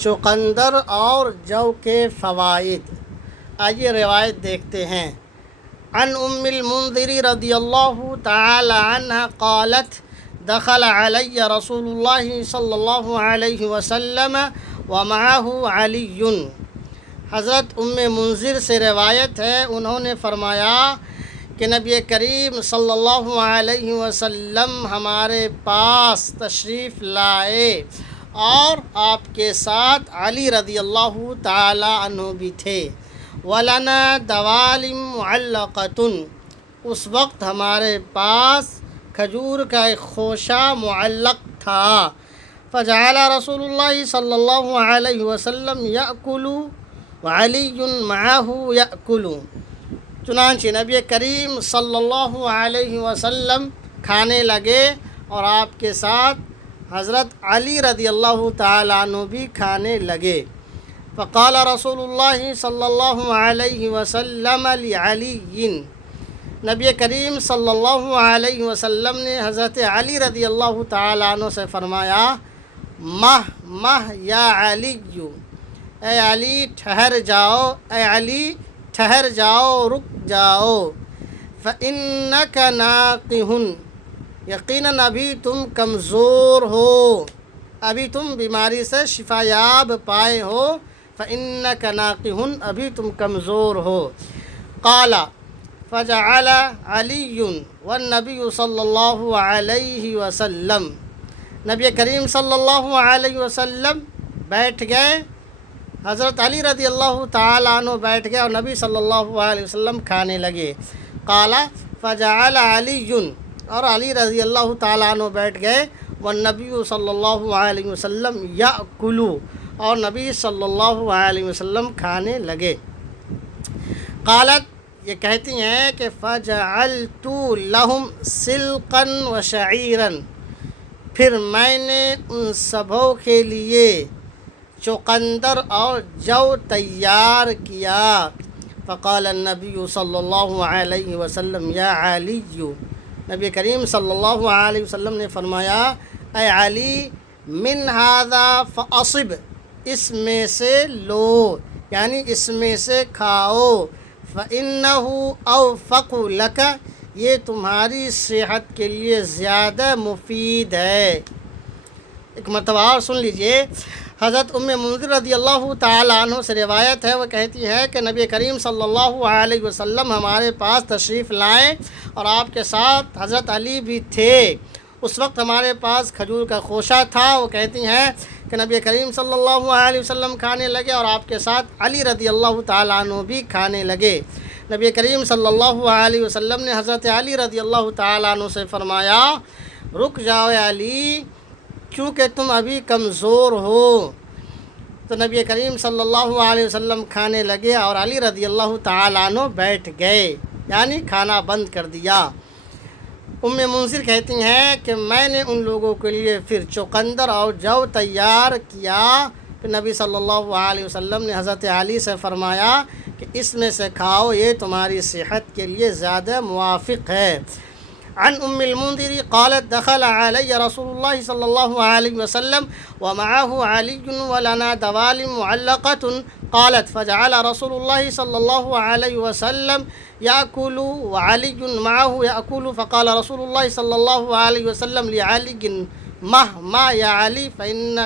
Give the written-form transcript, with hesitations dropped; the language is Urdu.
چقندر اور جو کے فوائد۔ آئیے روایت دیکھتے ہیں۔ عن ام المنذر رضی اللہ تعالی عنہ قالت دخل علی رسول اللہ صلی اللہ علیہ وسلم ومعہ علی۔ حضرت ام منذر سے روایت ہے، انہوں نے فرمایا کہ نبی کریم صلی اللہ علیہ وسلم ہمارے پاس تشریف لائے اور آپ کے ساتھ علی رضی اللہ تعالی عنہ بھی تھے۔ وَلَنَا دَوَالِم مُعَلَّقَةٌ، اس وقت ہمارے پاس کھجور کا ایک خوشہ معلق تھا۔ فَجَعَلَ رسول اللہ صلی اللہ علیہ وسلم يَأْكُلُ وَعَلِيٌّ مَعَهُ يَأْكُلُ، چنانچہ نبی کریم صلی اللہ علیہ وسلم کھانے لگے اور آپ کے ساتھ حضرت علی رضی اللہ تعالیٰ عنہ بھی کھانے لگے۔ فقال رسول اللہ صلی اللہ علیہ وسلم لعلی، نبی کریم صلی اللہ علیہ وسلم نے حضرت علی رضی اللہ تعالیٰ عنہ سے فرمایا، مہ یا علی، اے علی ٹھہر جاؤ، اے علی ٹھہر جاؤ، رک جاؤ۔ فَإِنَّكَ نَاقِحٌ، یقیناً ابھی تم کمزور ہو، ابھی تم بیماری سے شفا یاب پائے ہو۔ فَإِنَّكَ نَاقِحٌ، ابھی تم کمزور ہو۔ قال فجعل علی والنبی صلی اللہ علیہ وسلم، نبی کریم صلی اللہ علیہ وسلم بیٹھ گئے، حضرت علی رضی اللہ تعالیٰ عنہ بیٹھ گئے اور نبی صلی اللہ علیہ وسلم کھانے لگے۔ قال فجعل علی، اور علی رضی اللہ تعالیٰ عنہ بیٹھ گئے، والنبی صلی اللہ علیہ وسلم یأکل، اور نبی صلی اللہ علیہ وسلم کھانے لگے۔ قالت، یہ کہتی ہیں کہ فجعلت لهم سلقا وشعیرا، پھر میں نے ان سبھوں کے لیے چقندر اور جو تیار کیا۔ فقال النبی صلی اللہ علیہ وسلم یا علی، نبی کریم صلی اللہ علیہ وسلم نے فرمایا، اے علی من ھذا فاصب، اس میں سے لو، یعنی اس میں سے کھاؤ، فإنہ اوفق لک، یہ تمہاری صحت کے لیے زیادہ مفید ہے۔ ایک مرتبہ اور سن لیجئے۔ حضرت ام منذر رضی اللہ تعالیٰ عنہ سے روایت ہے، وہ کہتی ہے کہ نبی کریم صلی اللہ علیہ وسلم ہمارے پاس تشریف لائے اور آپ کے ساتھ حضرت علی بھی تھے۔ اس وقت ہمارے پاس کھجور کا خوشہ تھا۔ وہ کہتی ہیں کہ نبی کریم صلی اللہ علیہ وسلم کھانے لگے اور آپ کے ساتھ علی رضی اللہ تعالیٰ عنہ بھی کھانے لگے۔ نبی کریم صلی اللہ علیہ وسلم نے حضرت علی رضی اللہ تعالیٰ عنہ سے فرمایا، رک جاؤ علی، کیونکہ تم ابھی کمزور ہو۔ تو نبی کریم صلی اللہ علیہ وسلم کھانے لگے اور علی رضی اللہ تعالیٰ عنہ بیٹھ گئے، یعنی کھانا بند کر دیا۔ ام منذر کہتی ہیں کہ میں نے ان لوگوں کے لیے پھر چقندر اور جو تیار کیا۔ پھر نبی صلی اللہ علیہ وسلم نے حضرت علی سے فرمایا کہ اس میں سے کھاؤ، یہ تمہاری صحت کے لیے زیادہ موافق ہے۔ عن ام المنذر قالت دخل علی رسول اللہ صلی اللہ علیہ وسلم ومعه علی ولنا دوال معلقۃ، قالت فجعل رسول اللہ صلی اللہ علیہ وسلم یأکل وعلی معه یأکل، فقال رسول اللہ صلی اللہ علیہ وسلم لعلی ما یا علی فإن